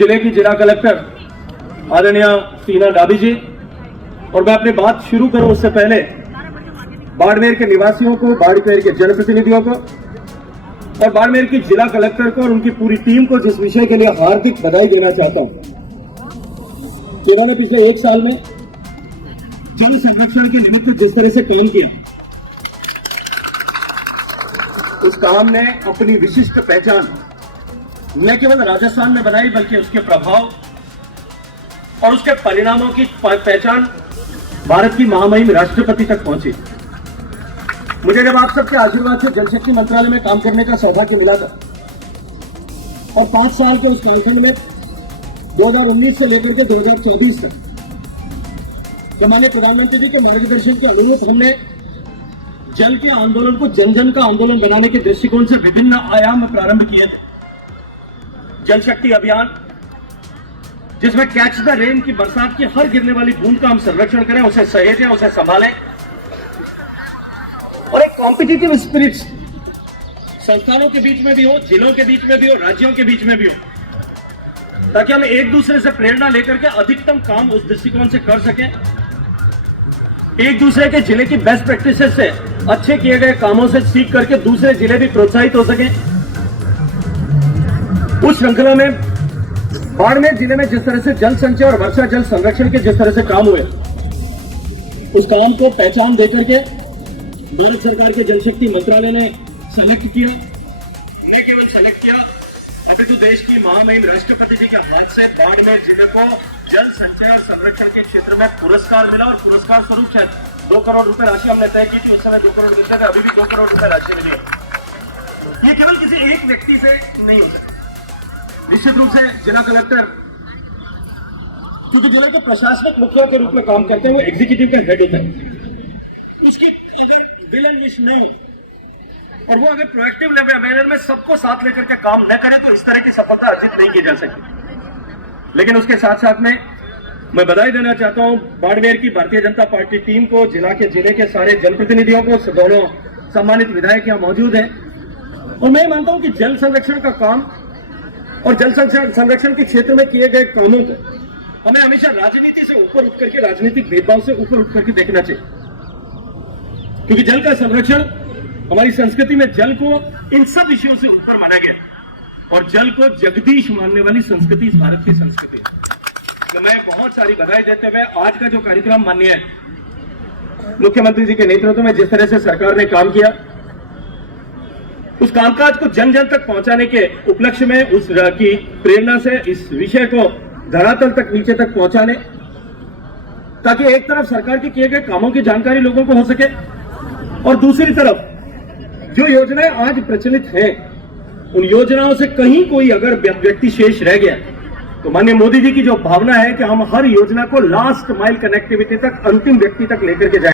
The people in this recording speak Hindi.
जिले की जिला कलेक्टर आदरणीय टीना डाबी जी, और मैं अपनी बात शुरू करूं उससे पहले बाड़मेर के निवासियों को, बाड़मेर के जनप्रतिनिधियों को और बाड़मेर की जिला कलेक्टर को और उनकी पूरी टीम को जिस विषय के लिए हार्दिक बधाई देना चाहता हूं कि इन्होंने पिछले 1 साल में जल संरक्षण के निमित्त जिस तरह से काम किया, उस काम ने अपनी विशिष्ट पहचान न केवल राजस्थान में बनाई बल्कि उसके प्रभाव और उसके परिणामों की पहचान भारत की महामहिम राष्ट्रपति तक पहुंची। मुझे जब आप सबके आशीर्वाद से जल शक्ति मंत्रालय में काम करने का सौभाग्य मिला था और 5 साल के उस कालखंड में 2019 से लेकर के 2024 तक माननीय प्रधानमंत्री जी के मार्गदर्शन के अनुरूप हमने जल के आंदोलन को जन जन का आंदोलन बनाने के दृष्टिकोण से विभिन्न आयाम प्रारंभ किए थे। जल शक्ति अभियान, जिसमें कैच द रेन की बरसात की हर गिरने वाली बूंद का हम संरक्षण करें, उसे सहेजें, उसे संभालें और एक कॉम्पिटिटिव स्पिरिट संस्थानों के बीच में भी हो, जिलों के बीच में भी हो, राज्यों के बीच में भी हो, ताकि हम एक दूसरे से प्रेरणा लेकर के अधिकतम काम उस दृष्टिकोण से कर सकें। एक दूसरे के जिले की बेस्ट प्रैक्टिसेस से, अच्छे किए गए कामों से सीख करके दूसरे जिले भी प्रोत्साहित हो सकें। उस श्रृंखला में बाड़मेर जिले में जिस तरह से जल संचय और वर्षा जल संरक्षण के जिस तरह से काम हुए, उस काम को पहचान देकर के भारत सरकार के जल शक्ति मंत्रालय ने सेलेक्ट किया। न केवल सेलेक्ट किया, अभी तो देश की महामहिम राष्ट्रपति जी के हाथ से बाड़मेर जिले को जल संचय और संरक्षण के क्षेत्र में पुरस्कार मिला और पुरस्कार स्वरूप शायद 2 करोड़ रुपए राशि हमने तय की थी। उस समय 2 करोड़ मिलते थे, अभी भी 2 करोड़ रुपए राशि मिली। ये केवल किसी एक व्यक्ति से नहीं हो सकता। निश्चित रूप से जिला कलेक्टर, क्योंकि जिले के प्रशासनिक मुखिया के रूप में काम करते हैं, वो एग्जीक्यूटिव का हेड होता है। उसकी अगर विल एंड विश न हो और वो अगर प्रोएक्टिव लेवल में सबको साथ लेकर के काम न करे तो इस तरह की सफलता अर्जित नहीं की जा सकती। लेकिन उसके साथ साथ में मैं बधाई देना चाहता हूं बाड़मेर की भारतीय जनता पार्टी टीम को, जिले के सारे जनप्रतिनिधियों को, दोनों सम्मानित विधायक यहां मौजूद हैं। और मैं मानता हूं कि जल संरक्षण का काम और जल संरक्षण के क्षेत्र में किए गए कामों को हमें हमेशा राजनीति से ऊपर उठ करके, राजनीतिक भेदभाव से ऊपर उठ करके देखना चाहिए, क्योंकि जल का संरक्षण हमारी संस्कृति में जल को इन सब विषयों से ऊपर माना गया और जल को जगदीश मानने वाली संस्कृति इस भारत की संस्कृति है। तो मैं बहुत सारी बधाई देते हुए आज का जो कार्यक्रम माननीय मुख्यमंत्री जी के नेतृत्व में जिस तरह से सरकार ने काम किया, उस कामकाज को जन जन तक पहुंचाने के उपलक्ष्य में, उस की प्रेरणा से इस विषय को धरातल तक, नीचे तक पहुंचाने, ताकि एक तरफ सरकार के किए गए कामों की जानकारी लोगों को हो सके और दूसरी तरफ जो योजनाएं आज प्रचलित हैं, उन योजनाओं से कहीं कोई अगर व्यक्ति शेष रह गया तो माननीय मोदी जी की जो भावना है कि हम हर योजना को लास्ट माइल कनेक्टिविटी तक, अंतिम व्यक्ति तक लेकर के जाएं।